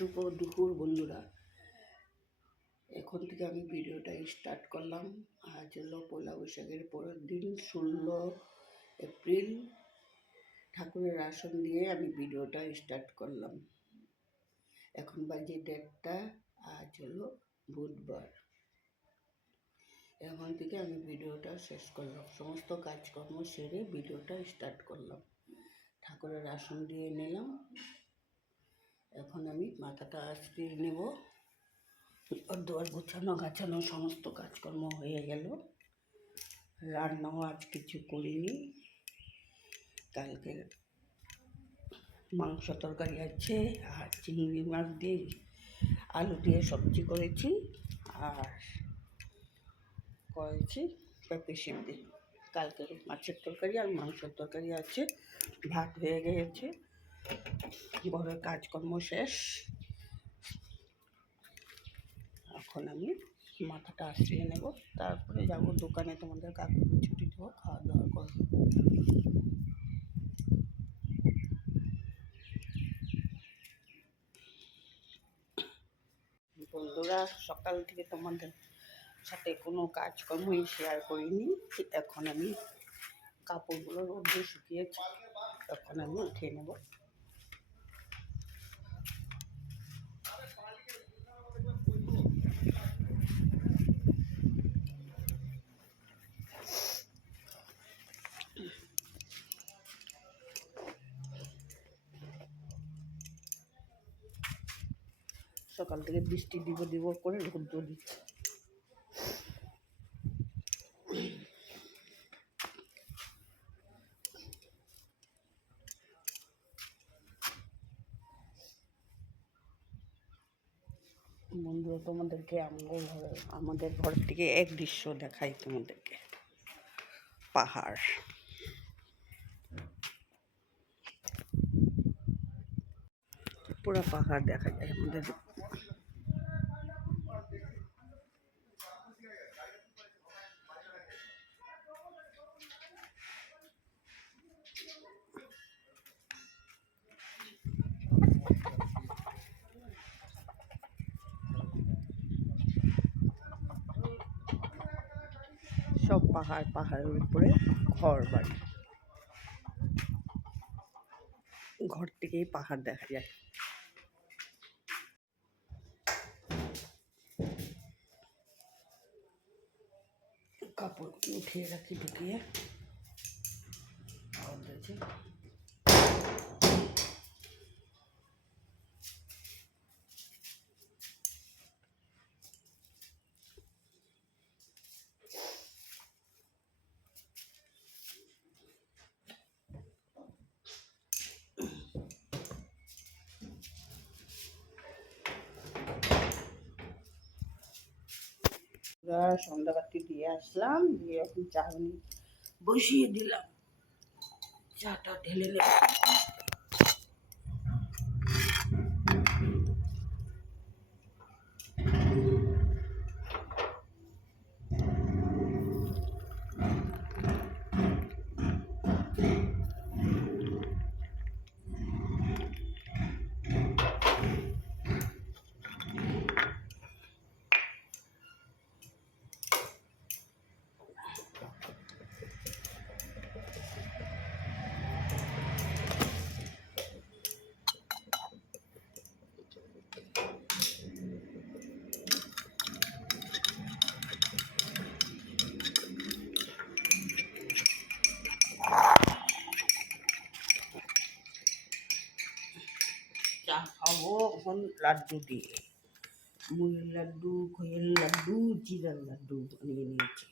শুভ দুপুর বন্ধুরা। এখন থেকে আমি ভিডিওটা স্টার্ট করলাম। আজ হলো পয়লা বৈশাখের পরের দিন, 16 এপ্রিল। ঠাকুরের আসন দিয়ে আমি ভিডিওটা স্টার্ট করলাম। এখন বাজে 1:30। আজ হলো বুধবার। এখন থেকে আমি ভিডিওটা শেষ করলাম, সমস্ত কাজকর্ম সেরে ভিডিওটা স্টার্ট করলাম। ঠাকুরের আসন দিয়ে নিলাম। এখন আমি মাথাটা আঁচড়িয়ে নেব। দুয়ার গোছানো গাছানো সমস্ত কাজকর্ম হয়ে গেল। রান্নাও আজ কিছু করিনি। কালকে মাংস তরকারি আছে, আর চিংড়ি মাছ দিয়ে আলু দিয়ে সবজি করেছি, আর করেছি পেঁপে সিদ্ধি। কালকে মাছের তরকারি আর মাংসের তরকারি আছে, ভাত হয়ে গিয়েছে। ঘরের কাজকর্ম শেষ। এখন আমি মাথাটা আঁচড়িয়ে নেব, তারপরে যাব দোকানে। তোমাদের কাকুকে ছুটি দেবো, খাওয়া দাওয়া করব। বন্ধুরা, সকাল থেকে তোমাদের সাথে কোনো কাজকর্মই শেয়ার করিনি। এখন আমি কাপড়গুলো রোদে শুকিয়েছি, এখন আমি উঠিয়ে নেব। সকাল থেকে বৃষ্টি দিব করে রোদ্র দিচ্ছে। বন্ধুরা, তোমাদেরকে আমাদের ঘর থেকে এক দৃশ্য দেখাই তোমাদেরকে। পাহাড়, পুরো পাহাড় দেখা যায় আমাদের। সব পাহাড়ের উপরে ঘর বাড়ি। ঘর থেকেই পাহাড় দেখা যায়। কাপড় উঠিয়ে রাখি ঢুকিয়ে। সন্ধ্যাবাতি দিয়ে আসলাম, দিয়ে এখন চা বসিয়ে দিলাম। চাটা ঢেলে নেব। চা খাবো এখন লাড্ডু দিয়ে। মুড়ির লাড্ডু, খইয়ের লাড্ডু, জিরার লাড্ডু বানিয়ে নিয়েছি।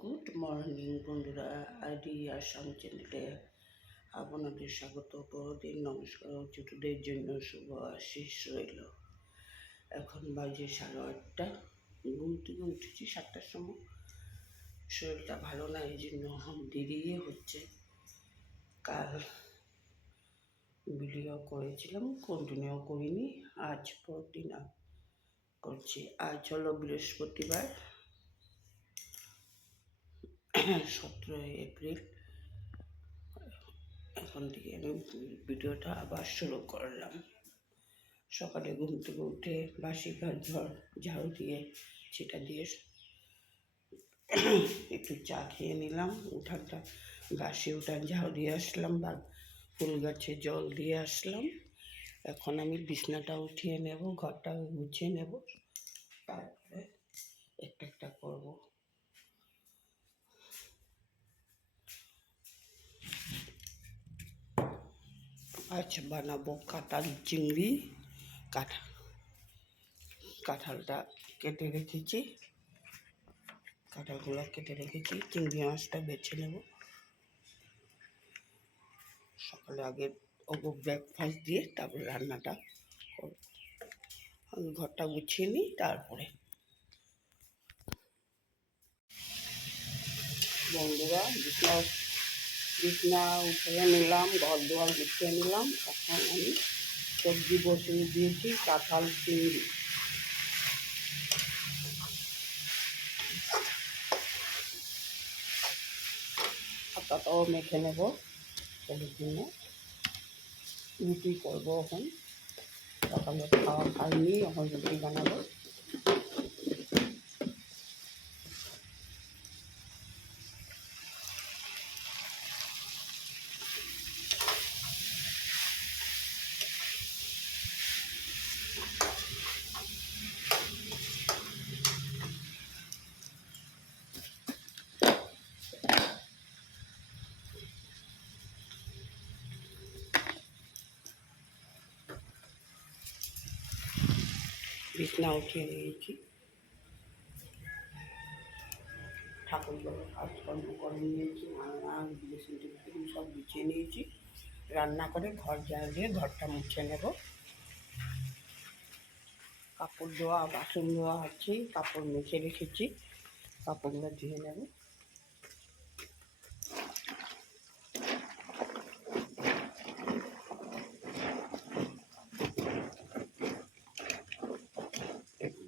গুড মর্নিং বন্ধুরা, আইডি আসাম চ্যানেলে আপনাদের স্বাগত। বড়দের নমস্কার, ছোটদের জন্য শুভ আশিস রইল। এখন বাজে 8:30। ঘুম থেকে উঠেছি 7টার সময়। শরীরটা ভালো না, এই জন্য দেরি হচ্ছে। কাল ভিডিও করেছিলাম, কন্টিনিউ করিনি। আজ পরদিন করছি। আজ হলো বৃহস্পতিবার। 17 এপ্রিল। এখন থেকে আমি ভিডিওটা আবার শুরু করলাম। সকালে ঘুম থেকে উঠে বাসি ঘর ঝাড়ু দিয়ে সেটা দিয়ে একটু চা খেয়ে নিলাম। উঠানটা বাসি উঠান ঝাড়ু দিয়ে আসলাম, বা ফুল গাছে জল দিয়ে আসলাম। এখন আমি বিছনাটা উঠিয়ে নেব, ঘরটা গুছিয়ে নেব, তারপরে একটা একটা করব। আজ বানাবো কাঁঠাল চিংড়ি। কাঁঠালটা কেটে রেখেছি, কাঁঠালগুলো কেটে রেখেছি। চিংড়ি মাছটা বেছে নেব। সকালে আগে ব্রেকফাস্ট দিয়ে তারপরে রান্নাটা করব। আমি ঘরটা গুছিয়ে নিই তারপরে। বন্ধুরা, বিছনা উঠিয়ে নিলাম, ঘর দুয়ার গুছিয়ে নিলাম। এখন আমি সবজি বসিয়ে দিয়েছি, কাঁঠাল চিংড়ি। পাতাটাও মেখে নেব ছেলের জন্য। রুটি করবো এখন, সকালে খাওয়া খাইনি, এখন রুটি বানাবো। বিছনা উঠিয়ে নিয়েছি, ঠাকুরগুলো কাজকর্ম করে নিয়েছি, রান্না বেসিন টেবিল সব গুছিয়ে নিয়েছি। রান্না করে ঘর ঝাড় দিয়ে ঘরটা মুছে নেব। কাপড় ধোয়া বাসন ধোয়া আছে, কাপড় মেখে রেখেছি, কাপড়গুলো ধুয়ে নেব।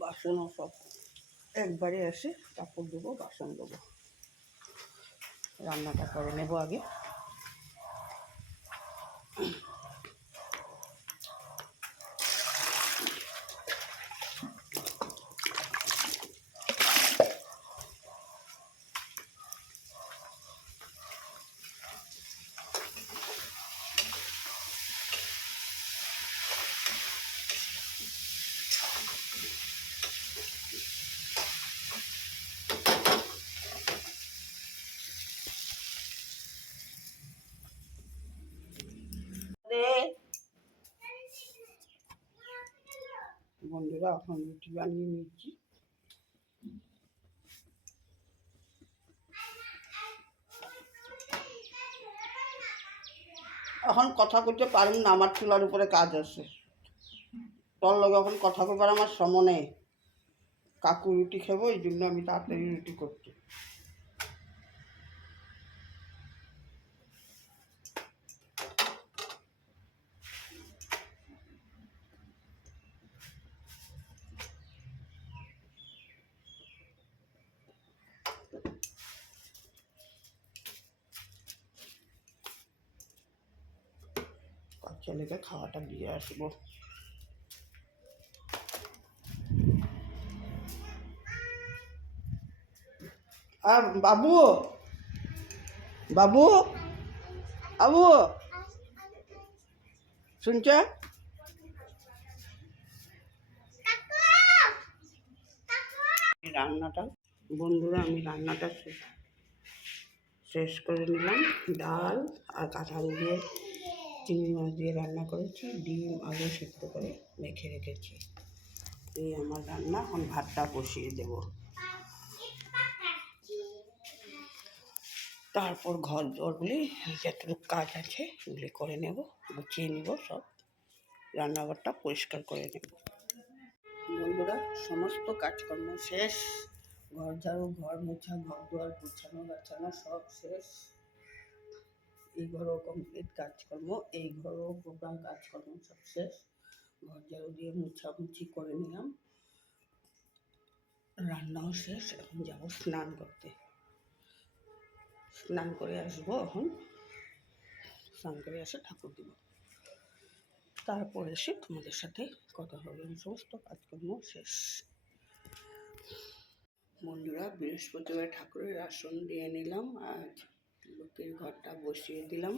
বাসনও সব একবারে এসে কাপড় দেবো, বাসন দেবো। রান্নাটা করে নেব আগে। বন্ধুরা, এখন রুটি বানিয়ে নিচ্ছি। এখন কথা কইতে পারুম না, আমার চুলার উপরে কাজ আছে। তোর লগে এখন কথা কইবার আমার সময় নেই। কাকু রুটি খাবো, এই জন্য আমি তাড়াতাড়ি রুটি করছি। ছেলেকে খাওয়াটা দিয়ে আসবো। আর বাবু, বাবু, বাবু শুনছে? রান্নাটা বন্ধুরা, আমি রান্নাটা শেষ করে নিলাম। ডাল আর কাঁঠাল দিয়ে চিংড়ি মাছ দিয়ে রান্না করেছি, ডিম আলু সিদ্ধ করে মেখে রেখেছি। এই আমার রান্না। এখন ভাতটা বসিয়ে দেব, তারপর ঘর দরগুলি যতটুকু কাজ আছে এগুলি করে নেব, গুছিয়ে নেব সব। রান্নাঘরটা পরিষ্কার করে নেব। বন্ধুরা, সমস্ত কাজকর্ম শেষ। ঘর ঝাড়ু, ঘর মোছা, ঘর দুয়ার গোছানো গাছানো সব শেষ। এই ঘরও কমপ্লিট কাজকর্ম, এই ঘরও প্রোগ্রাম কাজকর্ম সব শেষ। ঘর ঝাড়ু দিয়ে মুছামুছি করে নিলাম, রান্নাও শেষ। এখন যাবো স্নান করতে। স্নান করে আসবো এখন, স্নান করে এসে ঠাকুর দিব, তারপর এসে তোমাদের সাথে কথা হবে। সমস্ত কাজকর্ম শেষ। বন্ধুরা, বৃহস্পতিবার ঠাকুরের আসন দিয়ে নিলাম, আজ লোকের ঘরটা বসিয়ে দিলাম।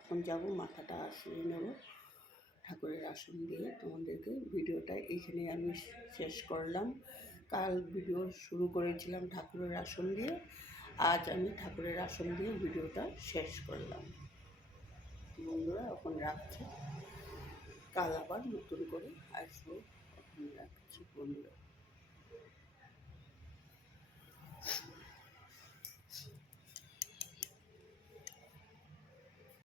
এখন যাব, মাথাটা আসিয়ে নেব ঠাকুরের আসন দিয়ে। তোমাদেরকে ভিডিওটা এইখানে আমি শেষ করলাম। কাল ভিডিও শুরু করেছিলাম ঠাকুরের আসন দিয়ে, আজ আমি ঠাকুরের আসন দিয়ে ভিডিওটা শেষ করলাম। বন্ধুরা, এখন রাখছি, কাল আবার নতুন করে আসবো। এখন রাখছি বন্ধুরা।